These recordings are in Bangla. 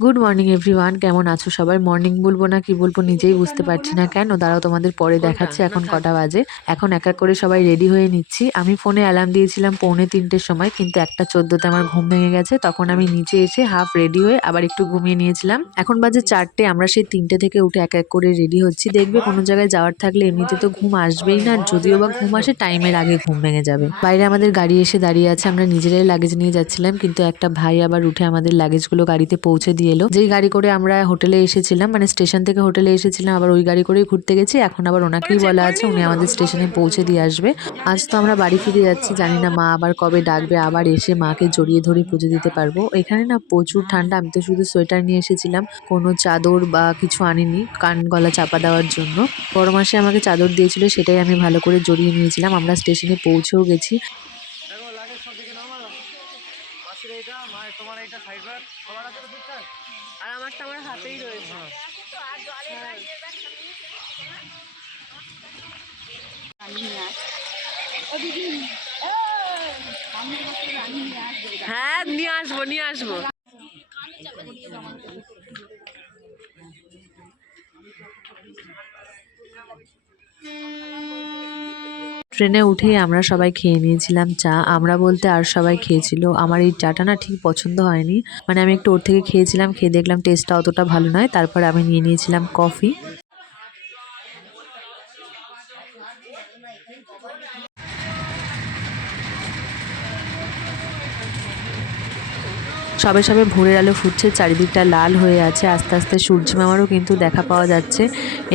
গুড মর্নিং এভরিওয়ান কেমন আছো সবাই? মর্নিং বলব না কি বলব নিজেই বুঝতে পারছি না কেন? দাঁড়াও তোমাদের পরে দেখাচ্ছি এখন কটা বাজে। এখন এক এক করে সবাই রেডি হয়ে নিচ্ছি। আমি ফোনে অ্যালার্ম দিয়েছিলাম পৌনে তিনটের সময় কিন্তু একটা চোদ্দোতে আমার ঘুম ভেঙে গেছে। তখন আমি নিচে এসে হাফ রেডি হয়ে আবার একটু ঘুমিয়ে নিয়েছিলাম। এখন বাজে চারটে আমরা সেই তিনটে থেকে উঠে এক এক করে রেডি হচ্ছি। দেখবে কোনো জায়গায় যাওয়ার থাকলে এমনিতে তো ঘুম আসবেই না যদিও বা ঘুম আসে টাইমের আগে ঘুম ভেঙে যাবে। বাইরে আমাদের গাড়ি এসে দাঁড়িয়ে আছে আমরা নিজেরাই লাগেজ নিয়ে যাচ্ছিলাম কিন্তু একটা ভাই আবার উঠে আমাদের লাগেজগুলো গাড়িতে পৌঁছে দিয়ে এলো। যেই গাড়ি করে আমরা হোটেলে এসেছিলাম মানে স্টেশন থেকে হোটেলে এসেছিলাম, আবার ওই গাড়ি করেই ঘুরতে গেছি। এখন আবার ওনাকেই বলা আছে, উনি আমাদের স্টেশনে পৌঁছে দিয়ে আসবে। আজ তো আমরা বাড়ি ফিরে যাচ্ছি, জানি না মা আবার কবে ডাকবে, আবার এসে মাকে জড়িয়ে ধরে পুজো দিতে পারব। এখানে না প্রচুর ঠান্ডা, আমি তো শুধু সোয়েটার নিয়ে এসেছিলাম, কোনো চাদর বা কিছু আনিনি কান গলা চাপা দেওয়ার জন্য। বড় মাসে আমাকে চাদর দিয়েছিল, সেটাই আমি ভালো করে জড়িয়ে নিয়েছিলাম। আমরা স্টেশনে পৌঁছেও গেছি দেখো লাগে সব দিকে নামালাম এইটা মায়ের তোমার এইটা সাইড ব্যাগ সবার আছে ঠিকঠাক? আর আমারটা আমার হাতেই রয়েছে। হ্যাঁ। হ্যাঁ নিয়ে আসব নিয়ে আসব। ট্রেনে উঠেই আমরা সবাই খেয়ে নিয়েছিলাম চা। আমরা বলতে আর সবাই খেয়েছিল। আমার এই চাটা না ঠিক পছন্দ হয়নি। মানে আমি একটু ওর থেকে খেয়েছিলাম, খেয়ে দেখলাম টেস্টটা অতটা ভালো নয়। তারপর আমি নিয়ে নিয়েছিলাম কফি সবে সবে ভোরের আলো ফুটছে, চারিদিকটা লাল হয়ে আছে, আস্তে আস্তে সূর্য মামারও কিন্তু দেখা পাওয়া যাচ্ছে।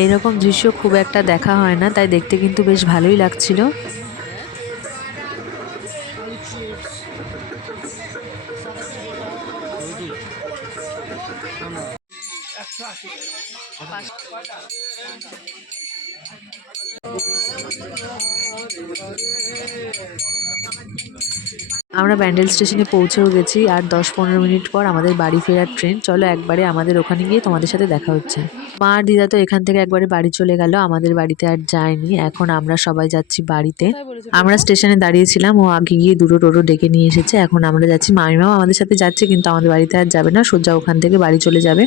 এইরকম দৃশ্য খুব একটা দেখা হয় না, তাই দেখতে কিন্তু বেশ ভালোই লাগছিল। আমরা ব্যান্ডেল স্টেশনে পৌঁছেও গেছি আর দশ পনেরো মিনিট পর আমাদের বাড়ি ফেরার ট্রেন। চলো একবারে আমাদের ওখানে গিয়ে তোমাদের সাথে দেখা হচ্ছে। মা আর দিদা তো এখান থেকে একবারে বাড়ি চলে গেল, আমাদের বাড়িতে আর যায়নি। এখন আমরা সবাই যাচ্ছি বাড়িতে। আমরা স্টেশনে দাঁড়িয়েছিলাম, ও আগে গিয়ে দুটো টোটো ডেকে নিয়ে এসেছে। এখন আমরা যাচ্ছি, মামিমাও আমাদের সাথে যাচ্ছে, কিন্তু আমাদের বাড়িতে আর যাবে না। সোজা ওখান থেকে বাড়ি চলে যাবে।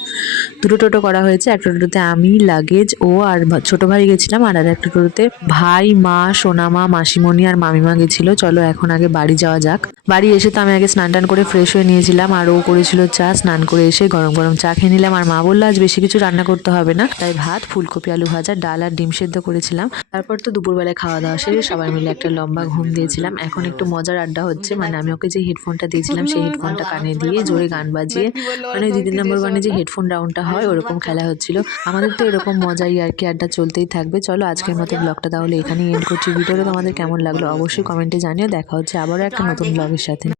দুটো টোটো করা হয়েছে, একটা টোটোতে আমি, লাগেজ, ও আর ছোট ভাই গেছিলাম, আর একটা টোটোতে ভাই, মা, সোনামা, মাসিমণি আর মামিমা গেছিল। চলো এখন আগে বাড়ি যাওয়া যাক। বাড়ি এসে তো আমি আগে স্নান টান করে ফ্রেশ হয়ে নিয়েছিলাম আর ও করেছিল চা। স্নান করে এসে গরম গরম চা খেয়ে নিলাম। আর মা বলল, আজ বেশি কিছু রান্না করতে হবে না। তাই ভাত, ফুলকপি, আলু ভাজা, ডাল আর ডিম সেদ্ধ করেছিলাম। তারপর তো দুপুরবেলায় খাওয়া দাওয়া সেরে সবাই মিলে একটা লম্বা ঘুম দিয়েছিলাম। এখন একটু মজার আড্ডা হচ্ছে। মানে আমি ওকে যে হেডফোনটা দিয়েছিলাম, সেই হেডফোনটা কানে দিয়ে জোরে গান বাজিয়ে মানে দিদি নম্বর ওয়ানে যে হেডফোন রাউন্ডটা হয়, ওরকম খেলা হচ্ছিল। আমাদের তো এরকম মজাই আর কি আড্ডা চলতেই থাকবে। চলো আজকের মতো ব্লগটা তাহলে এখানেই এন্ড করছি। ভিডিওটা তোমাদের কেমন লাগল অবশ্যই কমেন্টে জানিও। দেখা হচ্ছে আবারও একটা নতুন ব্লগের সাথে।